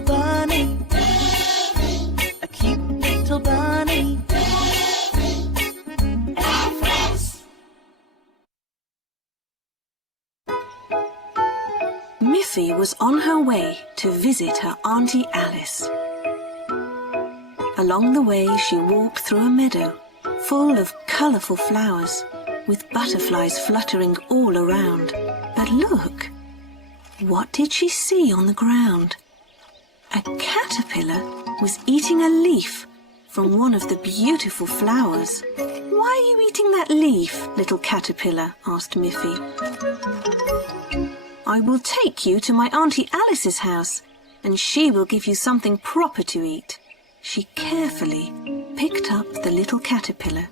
little bunny, a cute little bunny. Miffy was on her way to visit her Auntie Alice. Along the way she walked through a meadow full of colourful flowers, with butterflies fluttering all around. But look! What did she see on the ground? A caterpillar was eating a leaf from one of the beautiful flowers. "Why are you eating that leaf, little caterpillar?" asked Miffy. "I will take you to my Auntie Alice's house, and she will give you something proper to eat." She carefully picked up the little caterpillar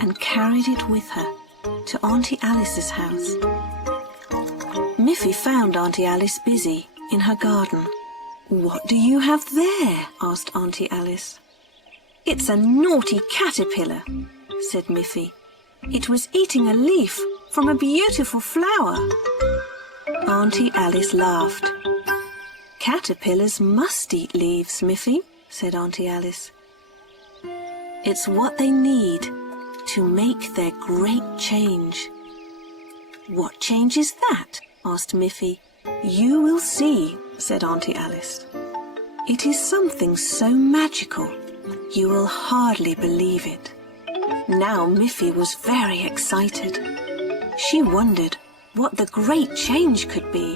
and carried it with her to Auntie Alice's house. Miffy found Auntie Alice busy in her garden. "What do you have there?" asked Auntie Alice. "It's a naughty caterpillar," said Miffy. "It was eating a leaf from a beautiful flower." Auntie Alice laughed. "Caterpillars must eat leaves, Miffy," said Auntie Alice. "It's what they need to make their great change." "What change is that?" asked Miffy. "You will see," said Auntie Alice. "It is something so magical, you will hardly believe it." Now Miffy was very excited. She wondered what the great change could be.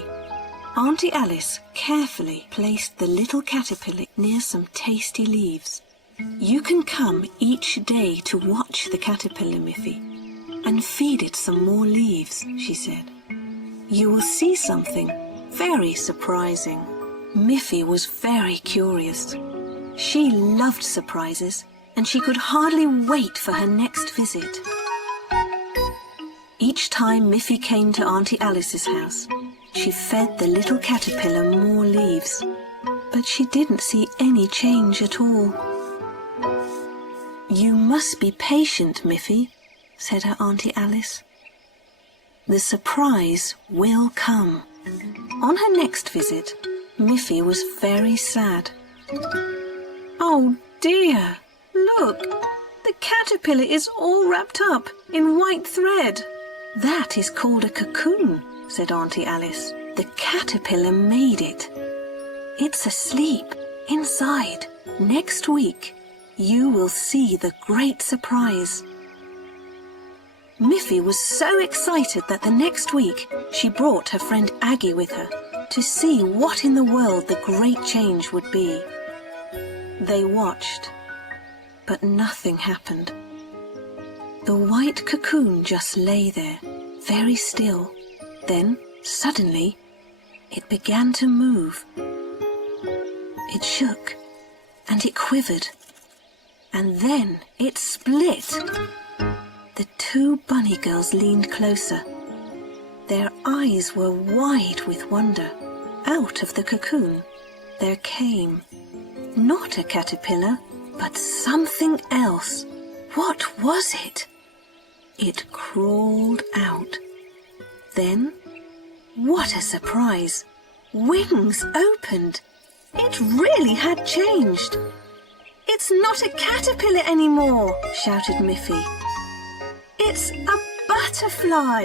Auntie Alice carefully placed the little caterpillar near some tasty leaves. "You can come each day to watch the caterpillar, Miffy, and feed it some more leaves," she said. "You will see something very surprising." Miffy was very curious. She loved surprises, and she could hardly wait for her next visit. Each time Miffy came to Auntie Alice's house, she fed the little caterpillar more leaves, but she didn't see any change at all. "You must be patient, Miffy," said her Auntie Alice. "The surprise will come." On her next visit, Miffy was very sad. "Oh dear, look! The caterpillar is all wrapped up in white thread." "That is called a cocoon," said Auntie Alice. "The caterpillar made it. It's asleep inside. Next week, you will see the great surprise." Miffy was so excited that the next week she brought her friend Aggie with her to see what in the world the great change would be. They watched, but nothing happened. The white cocoon just lay there, very still. Then, suddenly, it began to move. It shook, and it quivered, and then it split. The two bunny girls leaned closer. Their eyes were wide with wonder. Out of the cocoon there came, not a caterpillar, but something else. What was it? It crawled out. Then, what a surprise! Wings opened. It really had changed. "It's not a caterpillar anymore," shouted Miffy. "It's a butterfly."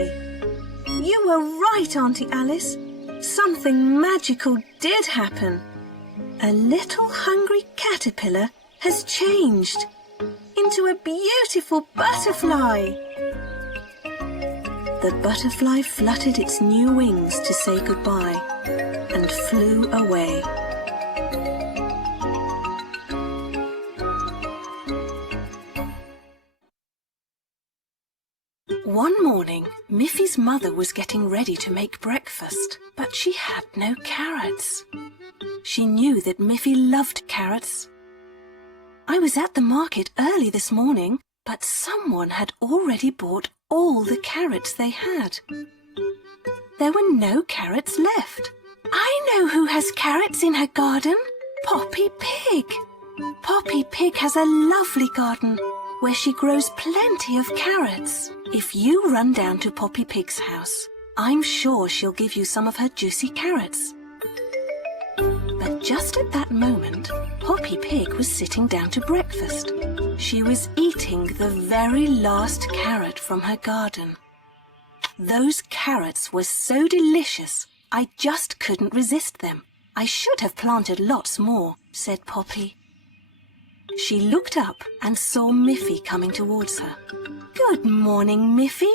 "You were right, Auntie Alice. Something magical did happen. A little hungry caterpillar has changed into a beautiful butterfly." The butterfly fluttered its new wings to say goodbye and flew away. One morning, Miffy's mother was getting ready to make breakfast, but she had no carrots. She knew that Miffy loved carrots. "I was at the market early this morning, but someone had already bought all the carrots they had. There were no carrots left." "I know who has carrots in her garden. Poppy Pig. Poppy Pig has a lovely garden where she grows plenty of carrots. If you run down to Poppy Pig's house, I'm sure she'll give you some of her juicy carrots." But Just at that moment, Poppy Pig was sitting down to breakfast. She was eating the very last carrot from her garden. Those carrots were so delicious, I just couldn't resist them. I should have planted lots more, said Poppy. She looked up and saw Miffy coming towards her. Good morning, Miffy.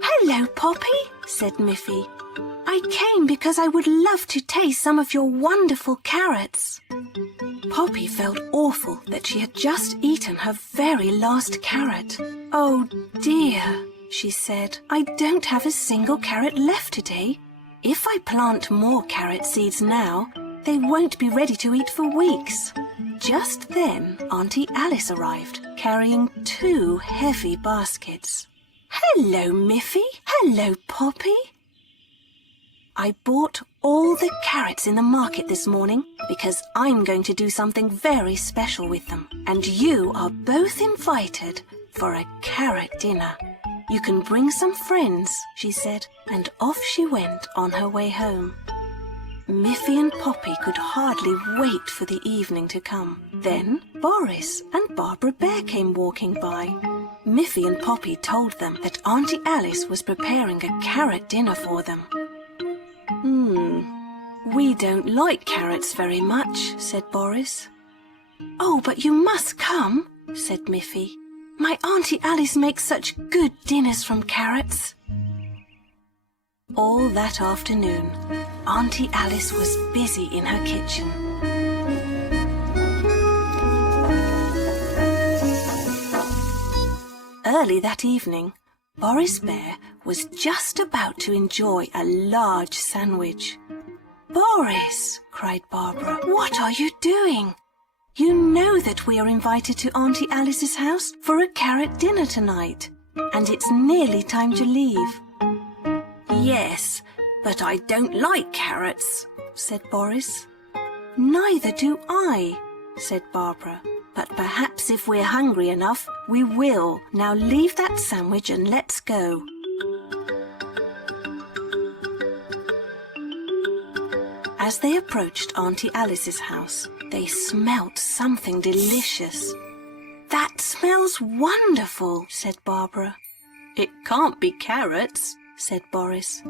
Hello, Poppy, said Miffy. I came because I would love to taste some of your wonderful carrots. Poppy felt awful that she had just eaten her very last carrot. Oh dear, she said, I don't have a single carrot left today. If I plant more carrot seeds now, they won't be ready to eat for weeks. Just then, Auntie Alice arrived, carrying 2 heavy baskets. Hello, Miffy. Hello, Poppy. I bought all the carrots in the market this morning because I'm going to do something very special with them. And you are both invited for a carrot dinner. You can bring some friends, she said, and off she went on her way home. Miffy and Poppy could hardly wait for the evening to come. Then Boris and Barbara Bear came walking by. Miffy and Poppy told them that Auntie Alice was preparing a carrot dinner for them. We don't like carrots very much, said Boris. Oh, but you must come, said Miffy. My Auntie Alice makes such good dinners from carrots. All that afternoon, Auntie Alice was busy in her kitchen. Early that evening, Boris Bear was just about to enjoy a large sandwich. Boris, cried Barbara, what are you doing? You know that we are invited to Auntie Alice's house for a carrot dinner tonight, and it's nearly time to leave. Yes, but I don't like carrots, said Boris. Neither do I, said Barbara. But perhaps if we're hungry enough, we will. Now leave that sandwich and let's go. As they approached Auntie Alice's house, they smelt something delicious. That smells wonderful, said Barbara. It can't be carrots, said Boris.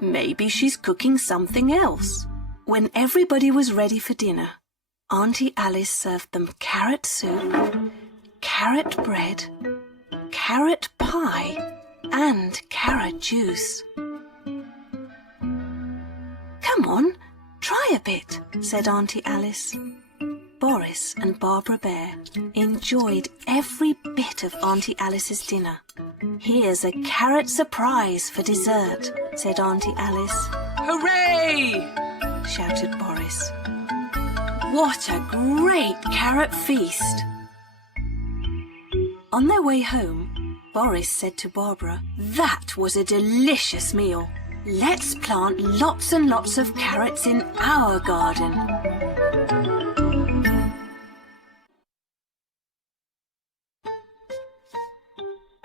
Maybe she's cooking something else. When everybody was ready for dinner, Auntie Alice served them carrot soup, carrot bread, carrot pie, and carrot juice. Come on, try a bit, said Auntie Alice. Boris and Barbara Bear enjoyed every bit of Auntie Alice's dinner. Here's a carrot surprise for dessert, said Auntie Alice. Hooray! Shouted Boris. What a great carrot feast! On their way home, Boris said to Barbara, that was a delicious meal. Let's plant lots and lots of carrots in our garden.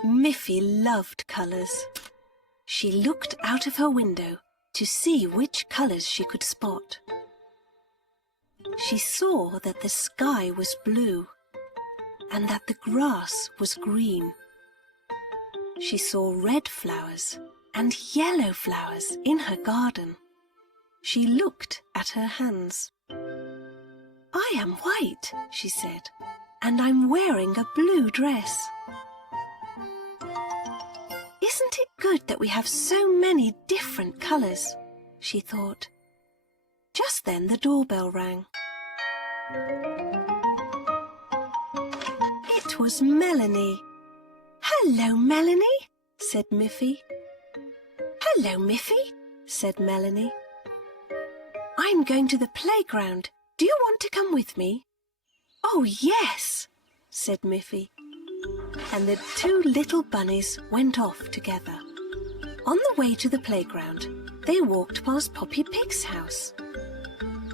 Miffy loved colours. She looked out of her window to see which colours she could spot. She saw that the sky was blue and that the grass was green. She saw red flowers and yellow flowers in her garden. She looked at her hands. I am white, she said, and I'm wearing a blue dress. Isn't it good that we have so many different colours? She thought. Just then the doorbell rang. It was Melanie. Hello, Melanie, said Miffy. Hello, Miffy, said Melanie. I'm going to the playground. Do you want to come with me? Oh, yes, said Miffy. And the 2 little bunnies went off together. On the way to the playground, they walked past Poppy Pig's house.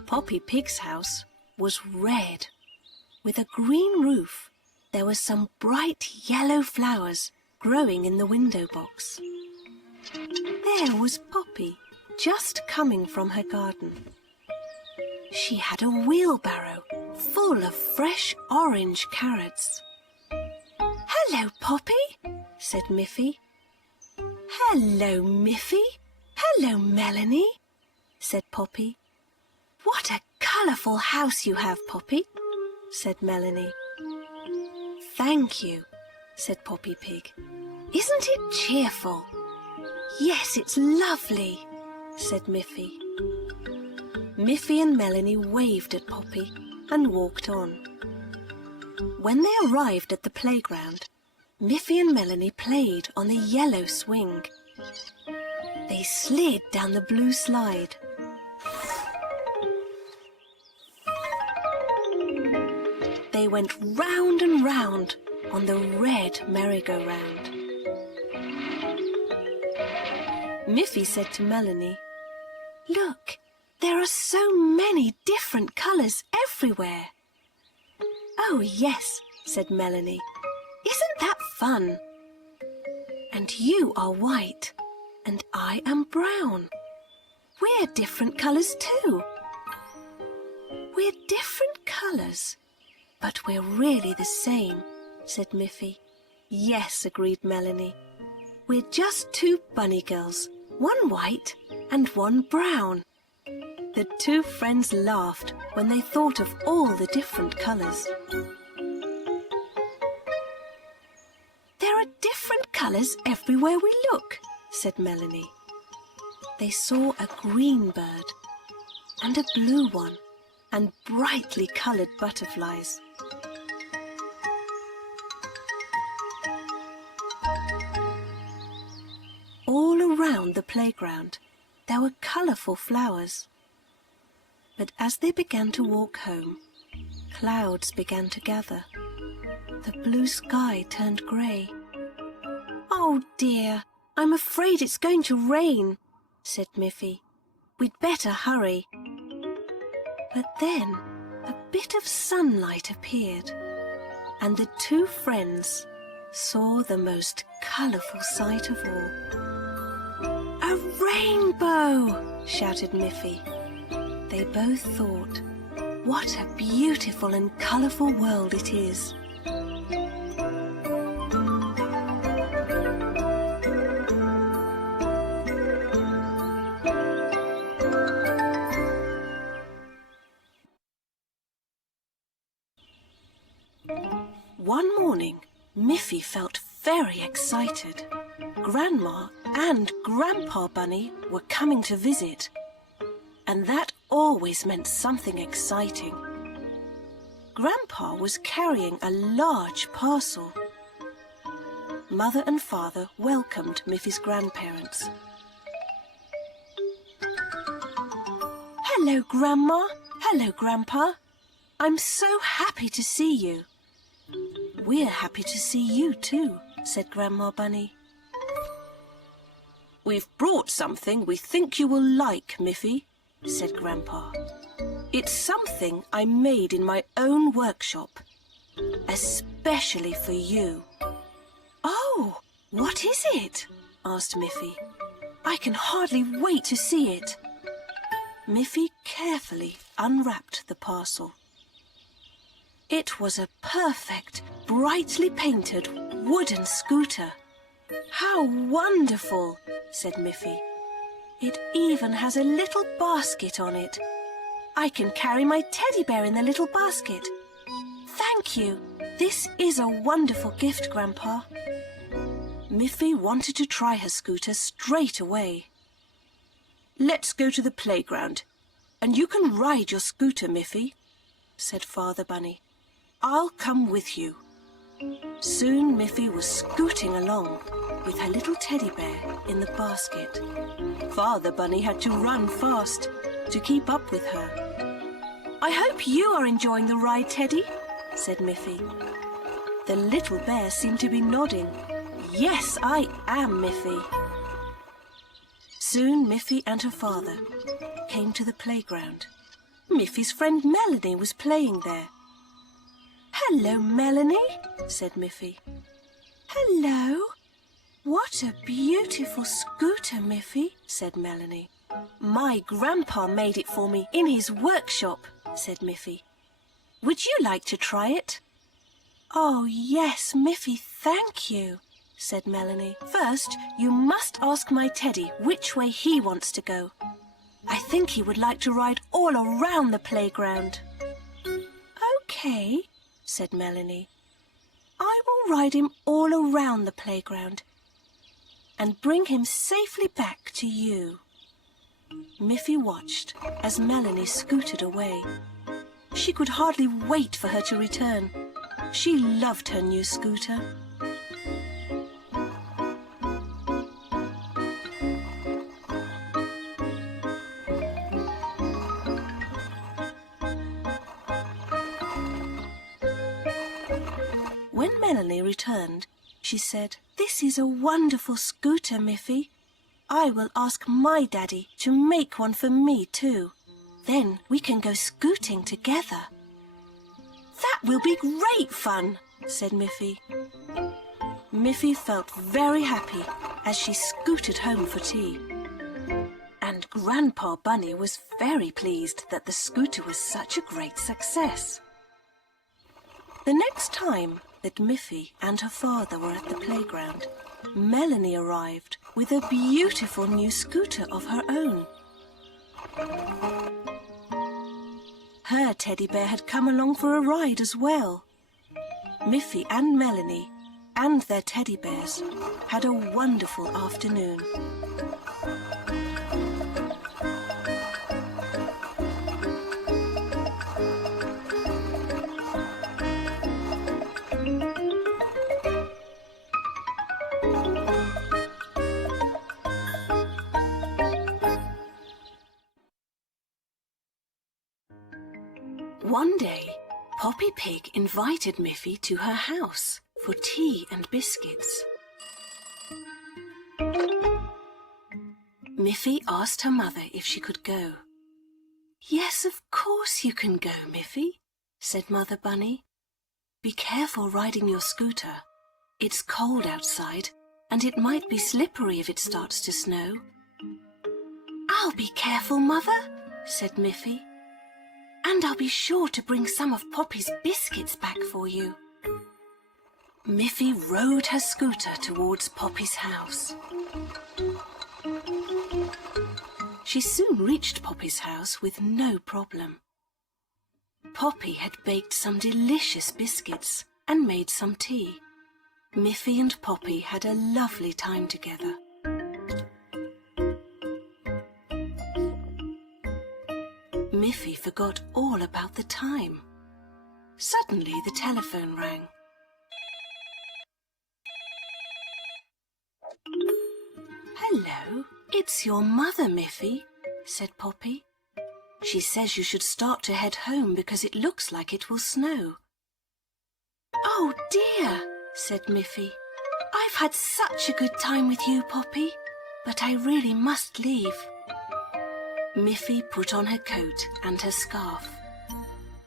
Poppy Pig's house was red. With a green roof, there were some bright yellow flowers growing in the window box. There was Poppy, just coming from her garden. She had a wheelbarrow full of fresh orange carrots. "Hello, Poppy," said Miffy. "Hello, Miffy. Hello, Melanie," said Poppy. "What a colourful house you have, Poppy," said Melanie. "Thank you," said Poppy Pig. "Isn't it cheerful?" "Yes, it's lovely," said Miffy. Miffy and Melanie waved at Poppy and walked on. When they arrived at the playground, Miffy and Melanie played on the yellow swing. They slid down the blue slide. They went round and round on the red merry-go-round. Miffy said to Melanie, "Look, there are so many different colours everywhere." "Oh, yes," said Melanie. "Isn't that fun? And you are white, and I am brown. We're different colours too." "We're different colours, but we're really the same," said Miffy. "Yes," agreed Melanie. "We're just two bunny girls, one white and one brown." The two friends laughed when they thought of all the different colours. "There are different colours everywhere we look," said Melanie. They saw a green bird and a blue one and brightly coloured butterflies. All around the playground there were colourful flowers. But as they began to walk home, clouds began to gather. The blue sky turned grey. "Oh dear, I'm afraid it's going to rain," said Miffy. "We'd better hurry." But then a bit of sunlight appeared, and the two friends saw the most colourful sight of all. "A rainbow!" shouted Miffy. They both thought, "What a beautiful and colourful world it is." One morning, Miffy felt very excited. Grandma and Grandpa Bunny were coming to visit, and that always meant something exciting. Grandpa was carrying a large parcel. Mother and Father welcomed Miffy's grandparents. "Hello, Grandma. Hello, Grandpa. I'm so happy to see you." "We're happy to see you too," said Grandma Bunny. "We've brought something we think you will like, Miffy," said Grandpa. "It's something I made in my own workshop, especially for you." "Oh, what is it?" asked Miffy. "I can hardly wait to see it." Miffy carefully unwrapped the parcel. It was a perfect, brightly painted wooden scooter. "How wonderful!" said Miffy. "It even has a little basket on it. I can carry my teddy bear in the little basket." "Thank you. This is a wonderful gift, Grandpa." Miffy wanted to try her scooter straight away. "Let's go to the playground, and you can ride your scooter, Miffy," said Father Bunny. "I'll come with you." Soon Miffy was scooting along with her little teddy bear in the basket. Father Bunny had to run fast to keep up with her. "I hope you are enjoying the ride, Teddy," said Miffy. The little bear seemed to be nodding. "Yes, I am, Miffy." Soon Miffy and her father came to the playground. Miffy's friend Melanie was playing there. "Hello, Melanie," said Miffy. "Hello. What a beautiful scooter, Miffy," said Melanie. My grandpa made it for me in his workshop, said Miffy. Would you like to try it? Oh, yes, Miffy, thank you, said Melanie. First, you must ask my Teddy which way he wants to go. I think he would like to ride all around the playground. OK, said Melanie. I will ride him all around the playground and bring him safely back to you. Miffy watched as Melanie scooted away. She could hardly wait for her to return. She loved her new scooter. When Melanie returned, she said, "This is a wonderful scooter, Miffy. I will ask my daddy to make one for me too. Then we can go scooting together." "That will be great fun," said Miffy. Miffy felt very happy as she scooted home for tea. And Grandpa Bunny was very pleased that the scooter was such a great success. The next time that Miffy and her father were at the playground, Melanie arrived with a beautiful new scooter of her own. Her teddy bear had come along for a ride as well. Miffy and Melanie and their teddy bears had a wonderful afternoon. One day, Poppy Pig invited Miffy to her house for tea and biscuits. Miffy asked her mother if she could go. "Yes, of course you can go, Miffy," said Mother Bunny. "Be careful riding your scooter. It's cold outside and it might be slippery if it starts to snow." "I'll be careful, Mother," said Miffy. "And I'll be sure to bring some of Poppy's biscuits back for you." Miffy rode her scooter towards Poppy's house. She soon reached Poppy's house with no problem. Poppy had baked some delicious biscuits and made some tea. Miffy and Poppy had a lovely time together. Miffy forgot all about the time. Suddenly the telephone rang. "Hello, it's your mother, Miffy," said Poppy. "She says you should start to head home because it looks like it will snow." "Oh dear," said Miffy. "I've had such a good time with you, Poppy, but I really must leave." Miffy put on her coat and her scarf.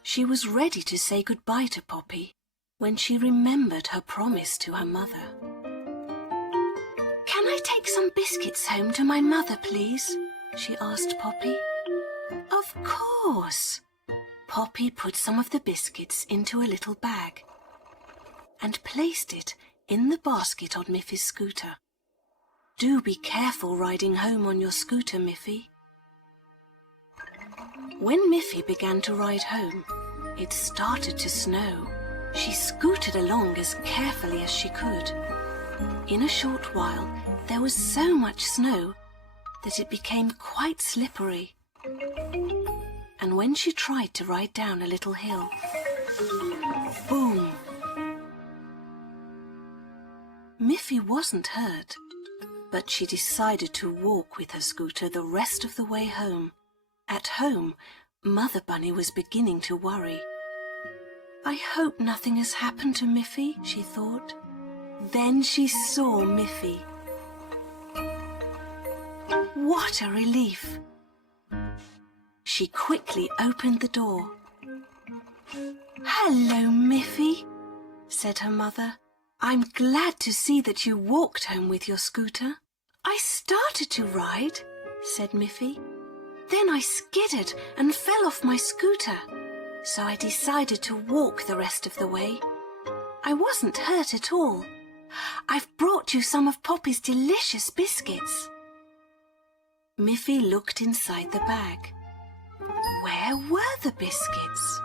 She was ready to say goodbye to Poppy when she remembered her promise to her mother. "Can I take some biscuits home to my mother, please?" she asked Poppy. "Of course." Poppy put some of the biscuits into a little bag and placed it in the basket on Miffy's scooter. "Do be careful riding home on your scooter, Miffy." When Miffy began to ride home, it started to snow. She scooted along as carefully as she could. In a short while, there was so much snow that it became quite slippery. And when she tried to ride down a little hill, boom! Miffy wasn't hurt, but she decided to walk with her scooter the rest of the way home. At home, Mother Bunny was beginning to worry. "I hope nothing has happened to Miffy," she thought. Then she saw Miffy. What a relief! She quickly opened the door. "Hello, Miffy," said her mother. "I'm glad to see that you walked home with your scooter. I started to ride, said Miffy. "Then I skidded and fell off my scooter, so I decided to walk the rest of the way. I wasn't hurt at all. I've brought you some of Poppy's delicious biscuits." Miffy looked inside the bag. Where were the biscuits?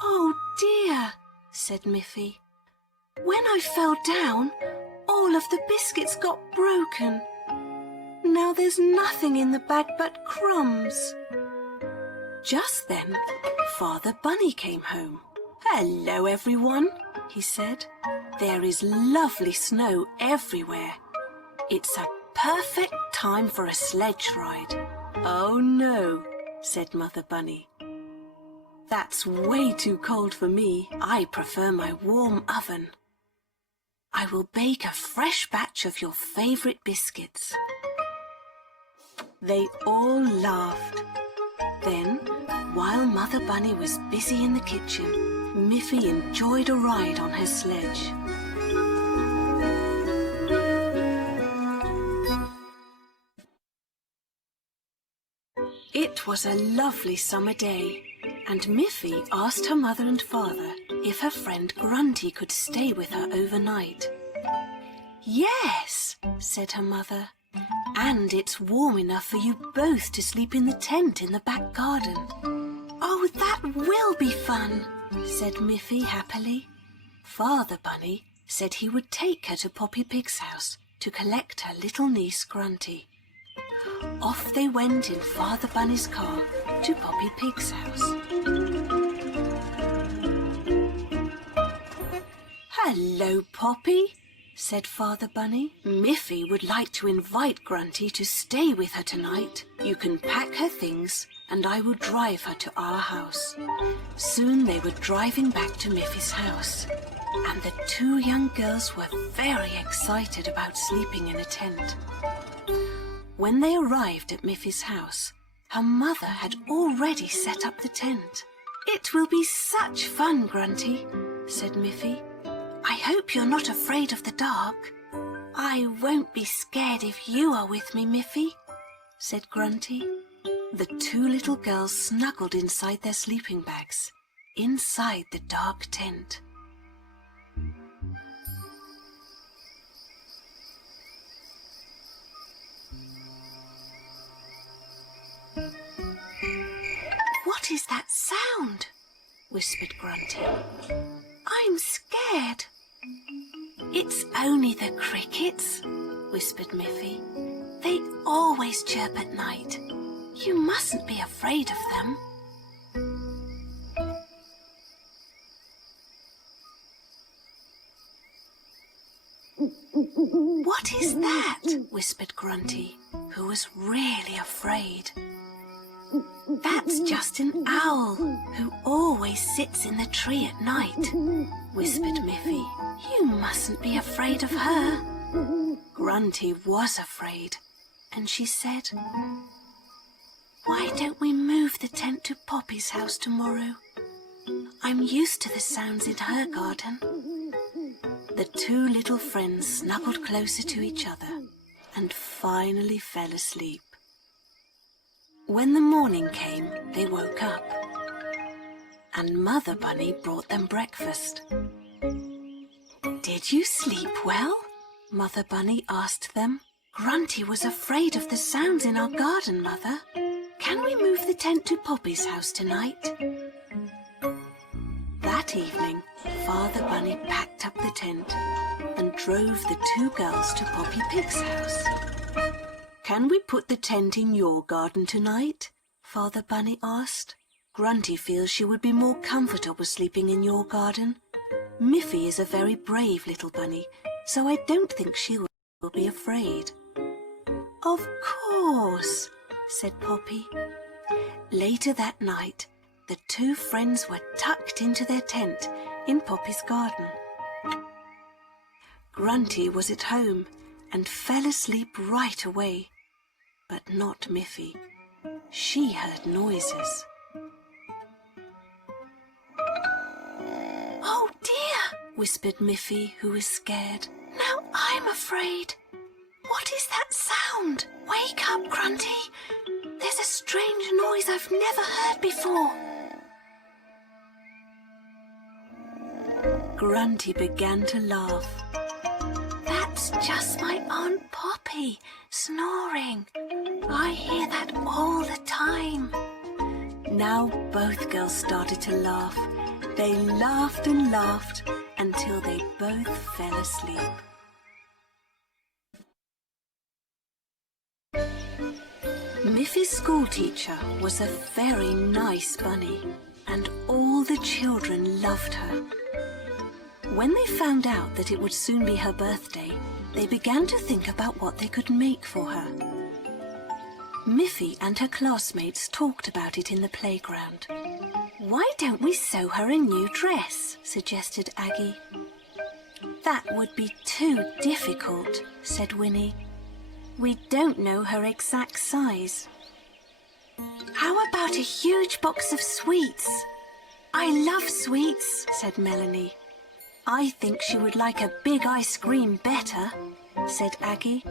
"Oh dear," said Miffy. "When I fell down, all of the biscuits got broken. Now there's nothing in the bag but crumbs." Just then, Father Bunny came home. "Hello, everyone," he said. "There is lovely snow everywhere. It's a perfect time for a sledge ride." "Oh no," said Mother Bunny. "That's way too cold for me. I prefer my warm oven. I will bake a fresh batch of your favorite biscuits." They all laughed. Then, while Mother Bunny was busy in the kitchen, Miffy enjoyed a ride on her sledge. It was a lovely summer day, and Miffy asked her mother and father if her friend Grunty could stay with her overnight. "Yes," said her mother, "and it's warm enough for you both to sleep in the tent in the back garden." "Oh, that will be fun," said Miffy happily. Father Bunny said he would take her to Poppy Pig's house to collect her little niece Grunty. Off they went in Father Bunny's car to Poppy Pig's house. "Hello, Poppy," said Father Bunny. "Miffy would like to invite Grunty to stay with her tonight. You can pack her things and I will drive her to our house." Soon they were driving back to Miffy's house, and the two young girls were very excited about sleeping in a tent. When they arrived at Miffy's house, her mother had already set up the tent. "It will be such fun, Grunty," said Miffy. "I hope you're not afraid of the dark." "I won't be scared if you are with me, Miffy," said Grunty. The two little girls snuggled inside their sleeping bags, inside the dark tent. "What is that sound?" whispered Grunty. "I'm scared." "It's only the crickets," whispered Miffy. "They always chirp at night. You mustn't be afraid of them." "What is that?" whispered Grunty, who was really afraid. "That's just an owl who always sits in the tree at night," whispered Miffy. "You mustn't be afraid of her." Grunty was afraid, and she said, "Why don't we move the tent to Poppy's house tomorrow? I'm used to the sounds in her garden." The two little friends snuggled closer to each other and finally fell asleep. When the morning came, they woke up, and Mother Bunny brought them breakfast. "Did you sleep well?" Mother Bunny asked them. "Grunty was afraid of the sounds in our garden, Mother. Can we move the tent to Poppy's house tonight?" That evening, Father Bunny packed up the tent and drove the two girls to Poppy Pig's house. "Can we put the tent in your garden tonight?" Father Bunny asked. "Grunty feels she would be more comfortable sleeping in your garden. Miffy is a very brave little bunny, so I don't think she will be afraid." "Of course," said Poppy. Later that night, the two friends were tucked into their tent in Poppy's garden. Grunty was at home and fell asleep right away, but not Miffy. She heard noises. "Oh dear," whispered Miffy, who was scared. "Now I'm afraid. What is that sound? Wake up, Grunty. There's a strange noise I've never heard before. Grunty began to laugh. That's just my Aunt Poppy snoring. I hear that all the time. Now both girls started to laugh. They laughed and laughed until they both fell asleep. Miffy's schoolteacher was a very nice bunny, and all the children loved her. When they found out that it would soon be her birthday, they began to think about what they could make for her. Miffy and her classmates talked about it in the playground. "Why don't we sew her a new dress?" suggested Aggie. "That would be too difficult," said Winnie. "We don't know her exact size." "How about a huge box of sweets?" "I love sweets," said Melanie. "I think she would like a big ice cream better," said Aggie.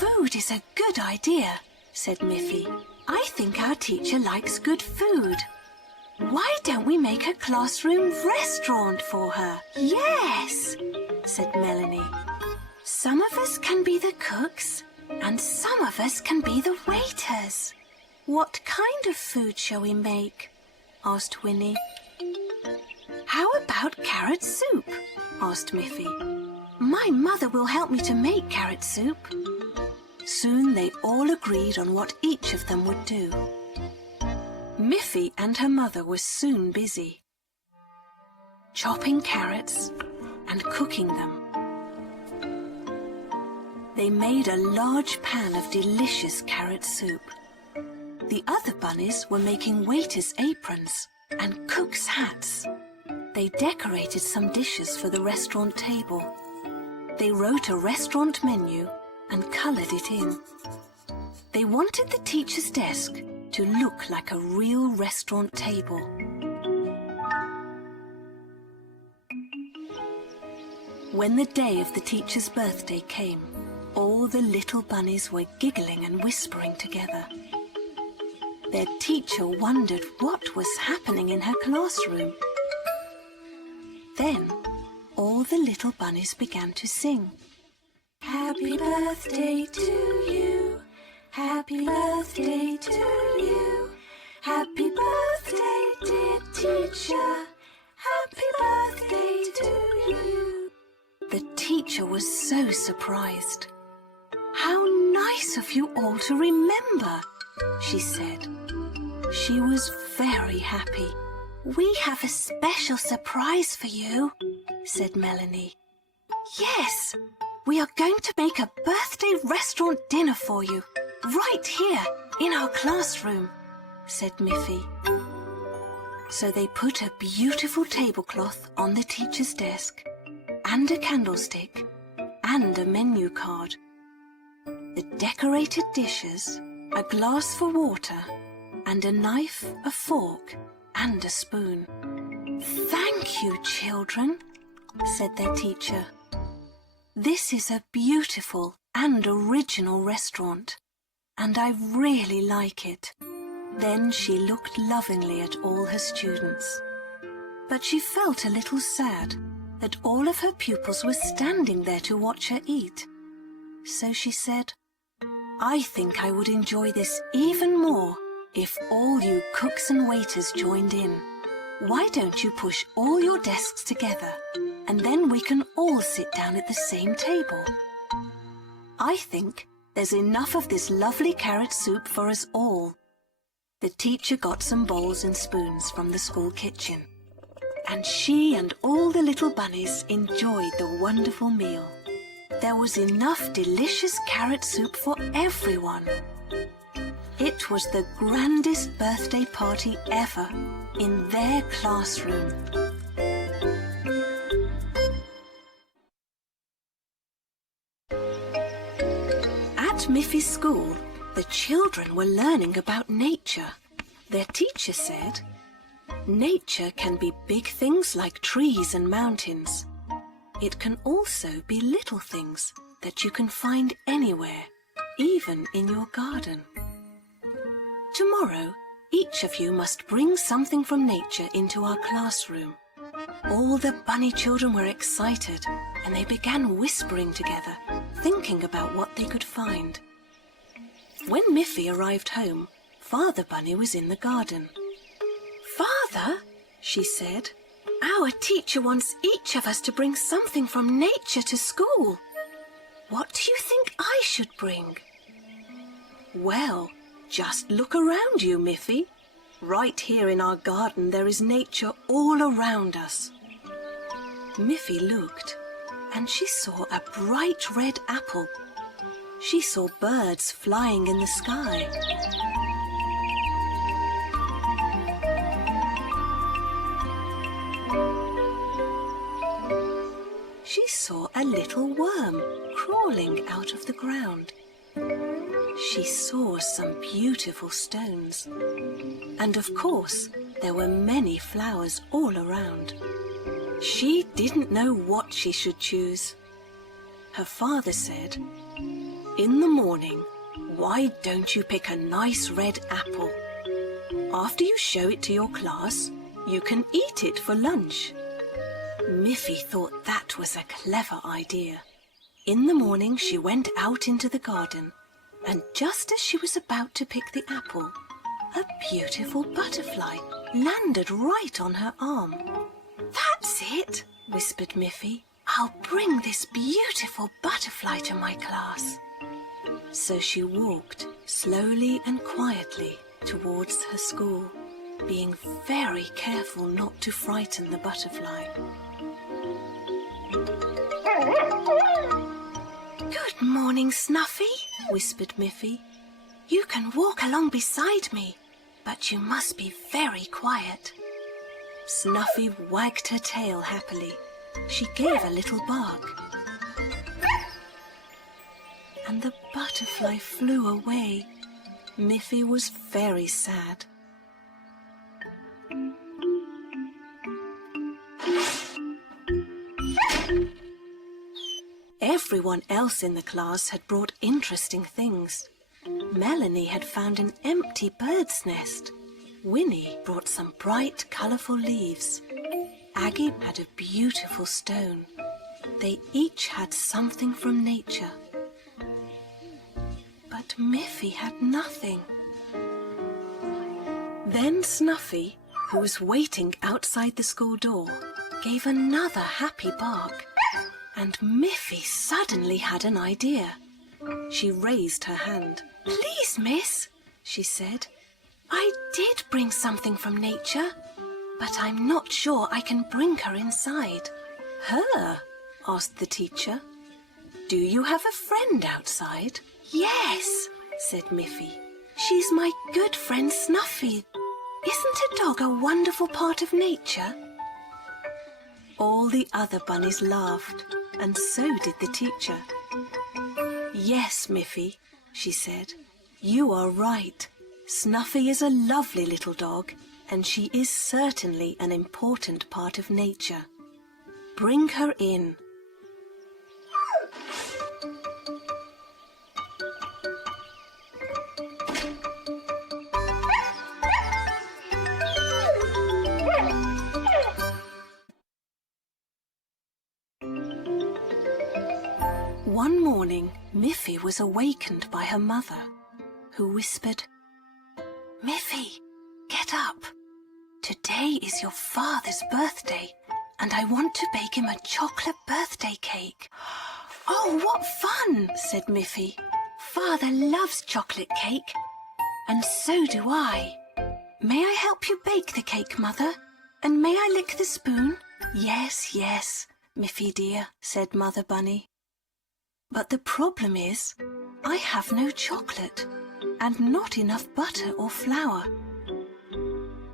"Food is a good idea," said Miffy. "I think our teacher likes good food. Why don't we make a classroom restaurant for her?" "Yes," said Melanie. "Some of us can be the cooks and some of us can be the waiters." "What kind of food shall we make?" asked Winnie. "How about carrot soup?" asked Miffy. "My mother will help me to make carrot soup." Soon they all agreed on what each of them would do. Miffy and her mother were soon busy, chopping carrots and cooking them. They made a large pan of delicious carrot soup. The other bunnies were making waiters' aprons and cooks' hats. They decorated some dishes for the restaurant table. They wrote a restaurant menu and coloured it in. They wanted the teacher's desk to look like a real restaurant table. When the day of the teacher's birthday came, all the little bunnies were giggling and whispering together. Their teacher wondered what was happening in her classroom. Then all the little bunnies began to sing. "Happy birthday to you, happy birthday to you, happy birthday dear teacher, happy birthday to you." The teacher was so surprised. "How nice of you all to remember," she said. She was very happy. "We have a special surprise for you," said Melanie. "Yes, we are going to make a birthday restaurant dinner for you, right here in our classroom," said Miffy. So they put a beautiful tablecloth on the teacher's desk, and a candlestick, and a menu card. The decorated dishes, a glass for water, and a knife, a fork, and a spoon. "Thank you, children," said their teacher. "This is a beautiful and original restaurant, and I really like it." Then she looked lovingly at all her students. But she felt a little sad that all of her pupils were standing there to watch her eat. So she said, "I think I would enjoy this even more if all you cooks and waiters joined in. Why don't you push all your desks together, and then we can all sit down at the same table? I think there's enough of this lovely carrot soup for us all." The teacher got some bowls and spoons from the school kitchen, and she and all the little bunnies enjoyed the wonderful meal. There was enough delicious carrot soup for everyone. It was the grandest birthday party ever in their classroom. At Miffy's school, the children were learning about nature. Their teacher said, "Nature can be big things like trees and mountains. It can also be little things that you can find anywhere, even in your garden. Tomorrow, each of you must bring something from nature into our classroom. All the bunny children were excited, and they began whispering together, thinking about what they could find. When Miffy arrived home, Father Bunny was in the garden. "Father," she said, "our teacher wants each of us to bring something from nature to school. What do you think I should bring?" "Well, just look around you, Miffy. Right here in our garden there is nature all around us." Miffy looked, and she saw a bright red apple. She saw birds flying in the sky. She saw a little worm crawling out of the ground. She saw some beautiful stones. And of course, there were many flowers all around. She didn't know what she should choose. Her father said, "In the morning, why don't you pick a nice red apple? After you show it to your class, you can eat it for lunch." Miffy thought that was a clever idea. In the morning, she went out into the garden, and just as she was about to pick the apple, a beautiful butterfly landed right on her arm. "That's it," whispered Miffy. "I'll bring this beautiful butterfly to my class." So she walked slowly and quietly towards her school, being very careful not to frighten the butterfly. "Good morning, Snuffy," whispered Miffy. "You can walk along beside me, but you must be very quiet." Snuffy wagged her tail happily. She gave a little bark. And the butterfly flew away. Miffy was very sad. Everyone else in the class had brought interesting things. Melanie had found an empty bird's nest. Winnie brought some bright, colourful leaves. Aggie had a beautiful stone. They each had something from nature. But Miffy had nothing. Then Snuffy, who was waiting outside the school door, gave another happy bark. And Miffy suddenly had an idea. She raised her hand. "Please, miss," she said, "I did bring something from nature, but I'm not sure I can bring her inside." "Her?" asked the teacher. "Do you have a friend outside?" "Yes," said Miffy. "She's my good friend Snuffy. Isn't a dog a wonderful part of nature?" All the other bunnies laughed, and so did the teacher. "Yes, Miffy," she said, "you are right. Snuffy is a lovely little dog, and she is certainly an important part of nature. Bring her in." One morning, Miffy was awakened by her mother, who whispered, "Miffy, get up. Today is your father's birthday, and I want to bake him a chocolate birthday cake." "Oh, what fun," said Miffy. "Father loves chocolate cake, and so do I. May I help you bake the cake, Mother? And may I lick the spoon?" "Yes, yes, Miffy dear," said Mother Bunny. "But the problem is, I have no chocolate and not enough butter or flour.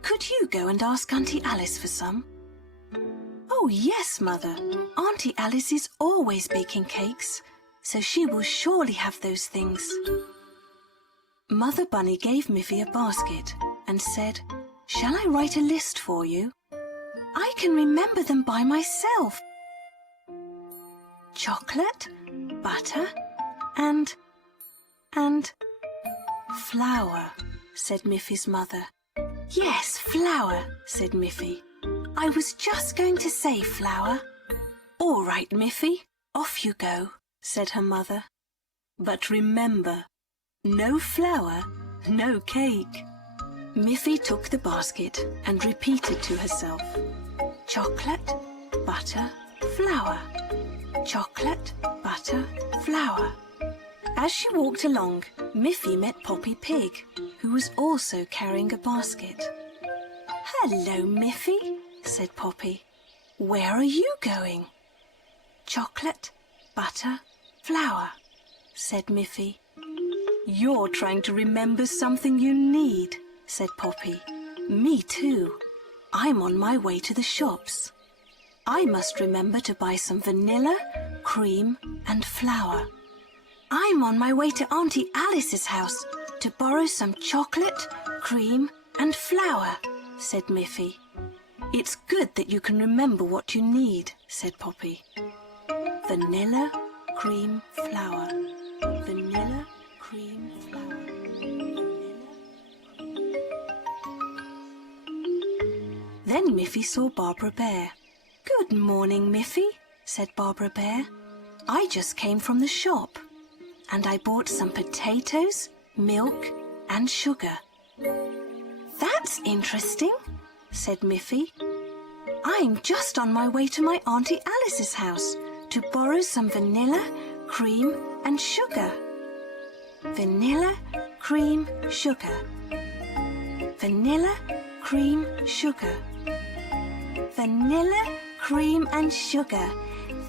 Could you go and ask Auntie Alice for some?" "Oh, yes, Mother. Auntie Alice is always baking cakes, so she will surely have those things." Mother Bunny gave Miffy a basket and said, "Shall I write a list for you? I can remember them by myself. Chocolate, butter, and flour, said Miffy's mother. Yes, flour, said Miffy. I was just going to say flour. All right, Miffy, off you go, said her mother. But remember, no flour, no cake. Miffy took the basket and repeated to herself, chocolate, butter, flour. Chocolate, butter, flour. As she walked along, Miffy met Poppy Pig, who was also carrying a basket. Hello, Miffy, said Poppy. Where are you going? Chocolate, butter, flour, said Miffy. You're trying to remember something you need, said Poppy. Me too. I'm on my way to the shops. I must remember to buy some vanilla, cream and flour. I'm on my way to Auntie Alice's house to borrow some chocolate, cream and flour, said Miffy. It's good that you can remember what you need, said Poppy. Vanilla, cream, flour. Vanilla, cream, flour. Then Miffy saw Barbara Bear. Good morning, Miffy, said Barbara Bear. I just came from the shop, and I bought some potatoes, milk and sugar. That's interesting, said Miffy. I'm just on my way to my Auntie Alice's house to borrow some vanilla, cream and sugar. Vanilla, cream, sugar. Vanilla, cream, sugar. Vanilla, cream and sugar.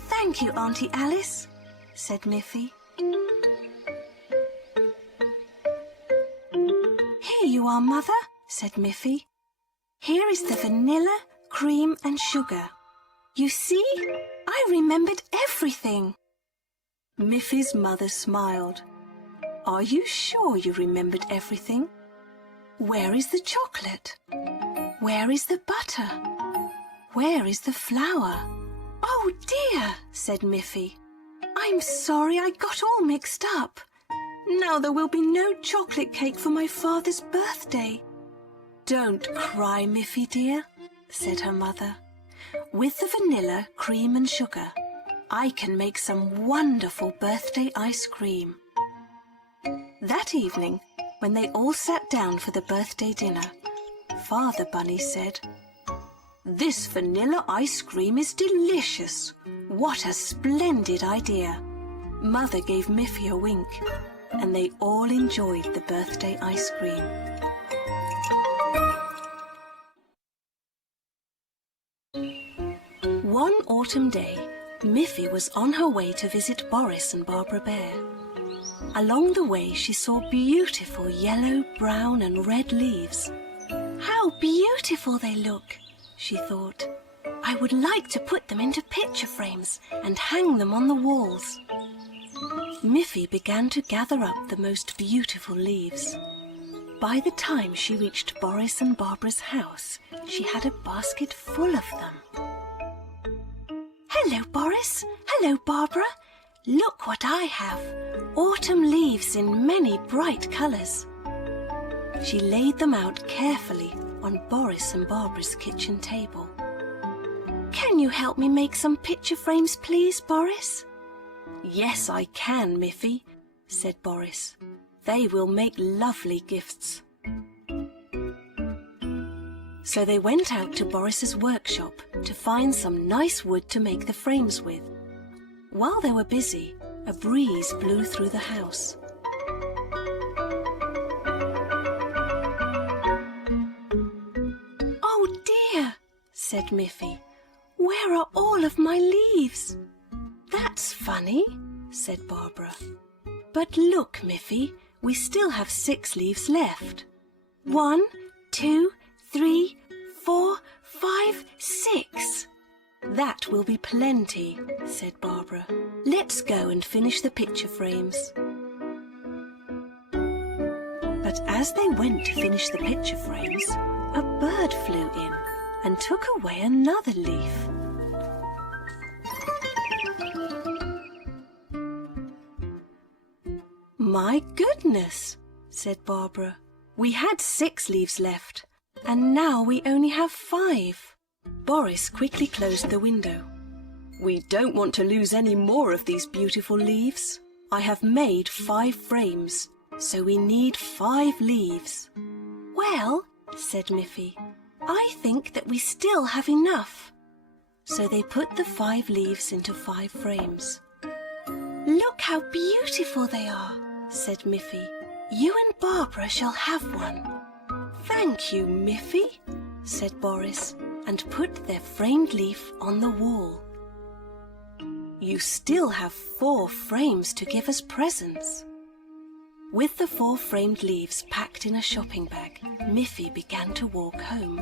Thank you, Auntie Alice, said Miffy. Here you are, Mother, said Miffy. Here is the vanilla, cream and sugar. You see, I remembered everything. Miffy's mother smiled. Are you sure you remembered everything? Where is the chocolate? Where is the butter? Where is the flour? Oh dear, said Miffy. I'm sorry I got all mixed up. Now there will be no chocolate cake for my father's birthday. Don't cry, Miffy dear, said her mother. With the vanilla, cream and sugar, I can make some wonderful birthday ice cream. That evening, when they all sat down for the birthday dinner, Father Bunny said, This vanilla ice cream is delicious. What a splendid idea. Mother gave Miffy a wink, and they all enjoyed the birthday ice cream. One autumn day, Miffy was on her way to visit Boris and Barbara Bear. Along the way, she saw beautiful yellow, brown and red leaves. How beautiful they look, she thought. I would like to put them into picture frames and hang them on the walls. Miffy began to gather up the most beautiful leaves. By the time she reached Boris and Barbara's house, she had a basket full of them. Hello, Boris. Hello, Barbara. Look what I have. Autumn leaves in many bright colours. She laid them out carefully on Boris and Barbara's kitchen table. Can you help me make some picture frames, please, Boris? Yes, I can, Miffy, said Boris. They will make lovely gifts. So they went out to Boris's workshop to find some nice wood to make the frames with. While they were busy, a breeze blew through the house. Oh dear, said Miffy. Where are all of my leaves? That's funny, said Barbara. But look, Miffy, we still have 6 leaves left. 1, 2, 3, 4, 5, 6. That will be plenty, said Barbara. Let's go and finish the picture frames. But as they went to finish the picture frames, a bird flew in and took away another leaf. My goodness, said Barbara. We had 6 leaves left, and now we only have 5. Boris quickly closed the window. We don't want to lose any more of these beautiful leaves. I have made 5 frames, so we need 5 leaves. Well, said Miffy, I think that we still have enough. So they put the 5 leaves into 5 frames. Look how beautiful they are, said Miffy. You and Barbara shall have one. Thank you, Miffy, said Boris, and put their framed leaf on the wall. You still have 4 frames to give as presents. With the 4 framed leaves packed in a shopping bag, Miffy began to walk home.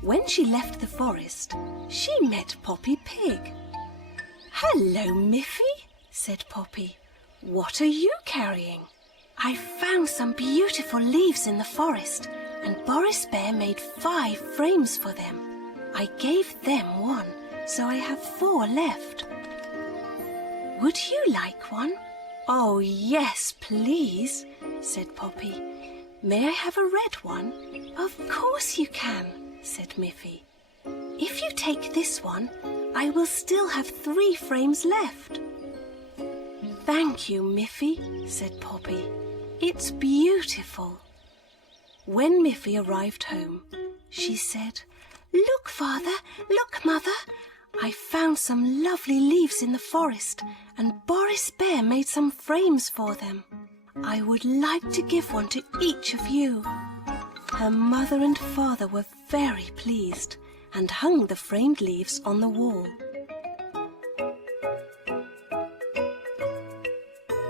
When she left the forest, she met Poppy Pig. Hello, Miffy, said Poppy. What are you carrying? I found some beautiful leaves in the forest, and Boris Bear made 5 frames for them. I gave them 1, so I have 4 left. Would you like one? Oh, yes, please, said Poppy. May I have a red one? Of course you can, said Miffy. If you take this one, I will still have 3 frames left. Thank you, Miffy, said Poppy. It's beautiful. When Miffy arrived home, she said, Look, Father, look, Mother. I found some lovely leaves in the forest, and Boris Bear made some frames for them. I would like to give one to each of you. Her mother and father were very pleased and hung the framed leaves on the wall.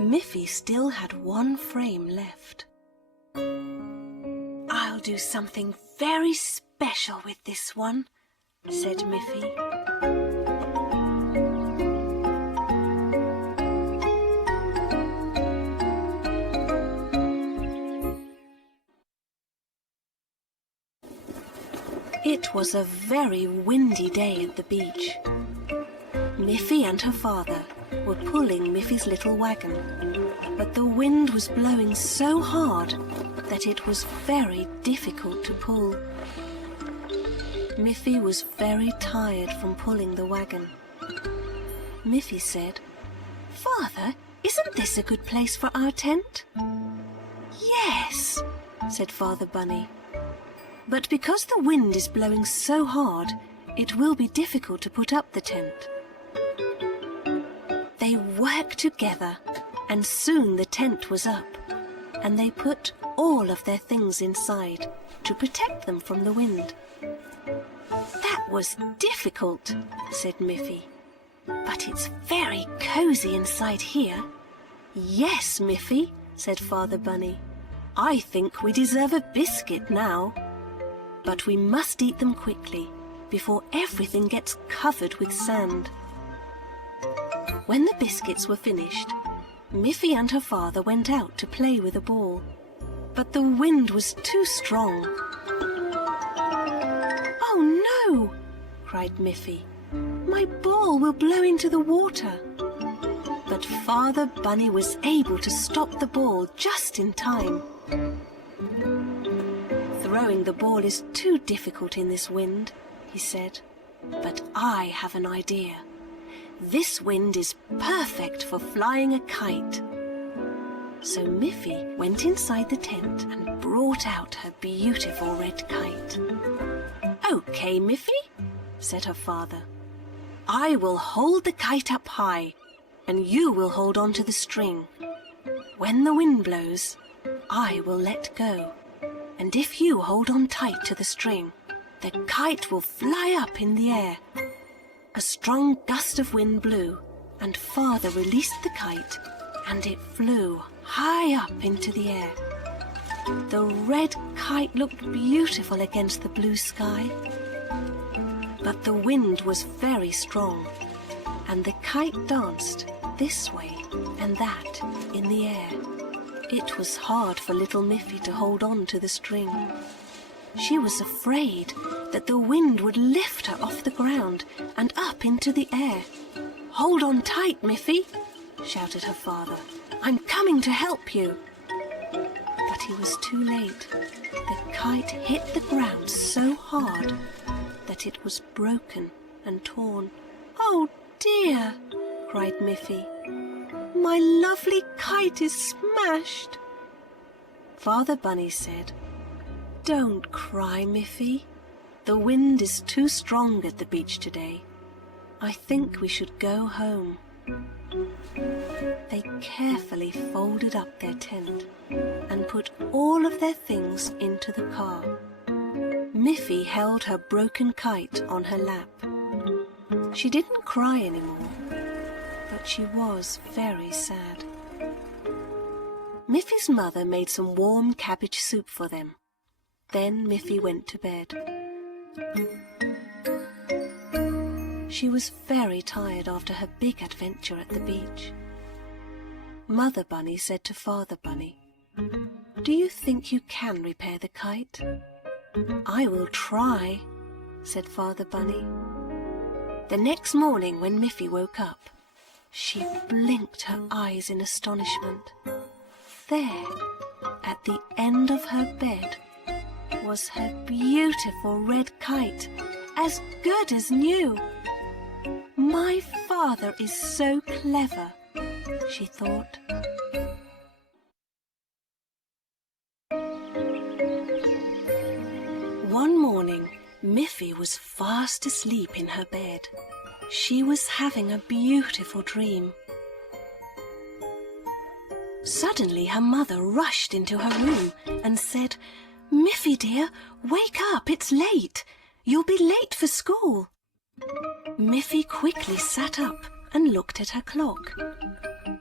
Miffy still had 1 frame left. I'll do something very special with this one, said Miffy. It was a very windy day at the beach. Miffy and her father were pulling Miffy's little wagon, but the wind was blowing so hard that it was very difficult to pull. Miffy was very tired from pulling the wagon. Miffy said, Father, isn't this a good place for our tent? Yes, said Father Bunny. But because the wind is blowing so hard, it will be difficult to put up the tent. They worked together, and soon the tent was up, and they put all of their things inside to protect them from the wind. That was difficult, said Miffy. But it's very cosy inside here. Yes, Miffy, said Father Bunny. I think we deserve a biscuit now. But we must eat them quickly, before everything gets covered with sand. When the biscuits were finished, Miffy and her father went out to play with a ball, but the wind was too strong. Oh no, cried Miffy. My ball will blow into the water. But Father Bunny was able to stop the ball just in time. Throwing the ball is too difficult in this wind, he said, but I have an idea. This wind is perfect for flying a kite. So Miffy went inside the tent and brought out her beautiful red kite. Okay, Miffy, said her father. I will hold the kite up high, and you will hold on to the string. When the wind blows, I will let go. And if you hold on tight to the string, the kite will fly up in the air. A strong gust of wind blew, and Father released the kite, and it flew high up into the air. The red kite looked beautiful against the blue sky. But the wind was very strong, and the kite danced this way and that in the air. It was hard for little Miffy to hold on to the string. She was afraid that the wind would lift her off the ground and up into the air. Hold on tight, Miffy, shouted her father. I'm coming to help you." But he was too late. The kite hit the ground so hard that it was broken and torn. "Oh dear," cried Miffy. "My lovely kite is smashed." Father Bunny said, "Don't cry, Miffy. The wind is too strong at the beach today. I think we should go home." They carefully folded up their tent and put all of their things into the car. Miffy held her broken kite on her lap. She didn't cry anymore, but she was very sad. Miffy's mother made some warm cabbage soup for them. Then Miffy went to bed. She was very tired after her big adventure at the beach. Mother Bunny said to Father Bunny, "Do you think you can repair the kite?" "I will try," said Father Bunny. The next morning when Miffy woke up, she blinked her eyes in astonishment. There, at the end of her bed, was her beautiful red kite, as good as new. "My father is so clever," she thought. One morning, Miffy was fast asleep in her bed. She was having a beautiful dream. Suddenly her mother rushed into her room and said, "Miffy dear, wake up, it's late. You'll be late for school." Miffy quickly sat up and looked at her clock.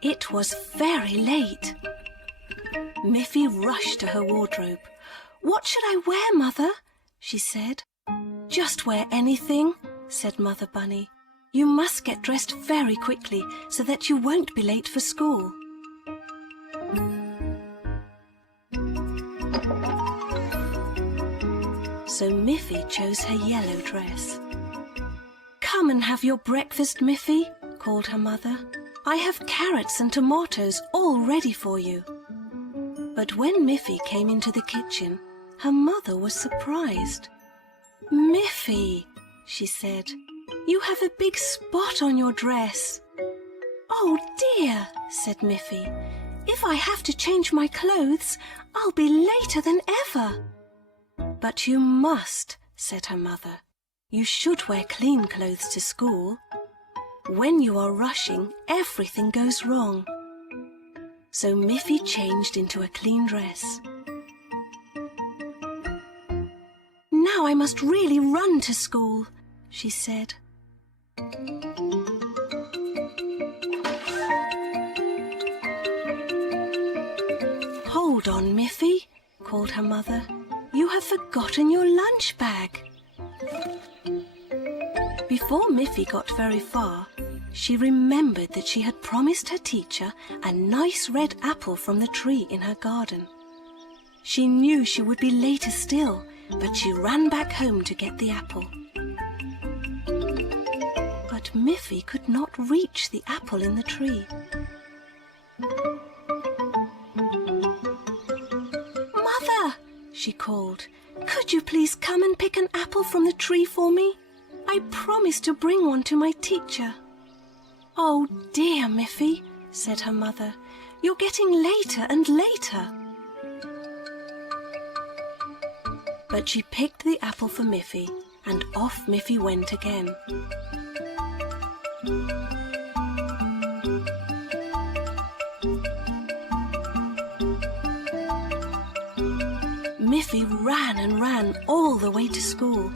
It was very late. Miffy rushed to her wardrobe. "What should I wear, Mother?" she said. "Just wear anything," said Mother Bunny. "You must get dressed very quickly so that you won't be late for school." So Miffy chose her yellow dress. "Come and have your breakfast, Miffy," called her mother. "I have carrots and tomatoes all ready for you." But when Miffy came into the kitchen, her mother was surprised. "Miffy," she said, "you have a big spot on your dress." "Oh dear," said Miffy, "if I have to change my clothes, I'll be later than ever." "But you must," said her mother. "You should wear clean clothes to school. When you are rushing, everything goes wrong." So Miffy changed into a clean dress. "Now I must really run to school," she said. "Hold on, Miffy," called her mother. "You have forgotten your lunch bag." Before Miffy got very far, she remembered that she had promised her teacher a nice red apple from the tree in her garden. She knew she would be later still, but she ran back home to get the apple. But Miffy could not reach the apple in the tree. "Mother," she called, "could you please come and pick an apple from the tree for me? I promised to bring one to my teacher." "Oh dear, Miffy," said her mother, "you're getting later and later." But she picked the apple for Miffy, and off Miffy went again. Miffy ran and ran all the way to school.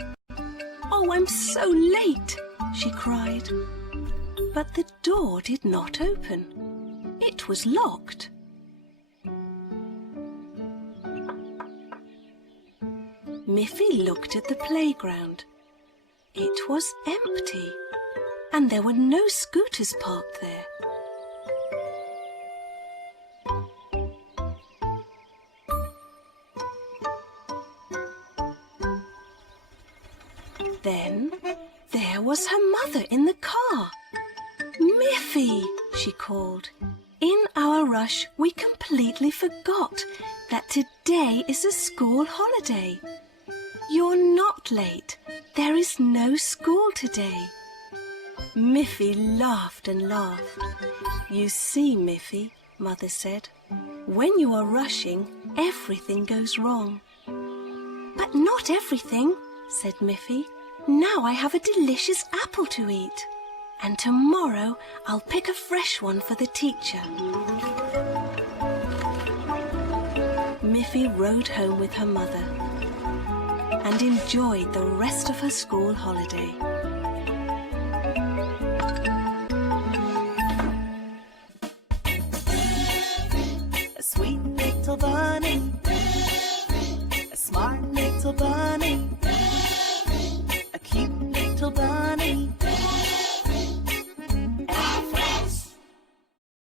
"Oh, I'm so late," she cried. But the door did not open. It was locked. Miffy looked at the playground. It was empty, and there were no scooters parked there. Then there was her mother in the car. "Miffy," she called, In our rush, we completely forgot that today is a school holiday. You're not late. There is no school today. Miffy laughed and laughed. You see, Miffy, Mother said, when you are rushing, everything goes wrong. But not everything, said Miffy. Now I have a delicious apple to eat. And tomorrow I'll pick a fresh one for the teacher. Miffy rode home with her mother and enjoyed the rest of her school holiday. A sweet little bunny, a smart little bunny.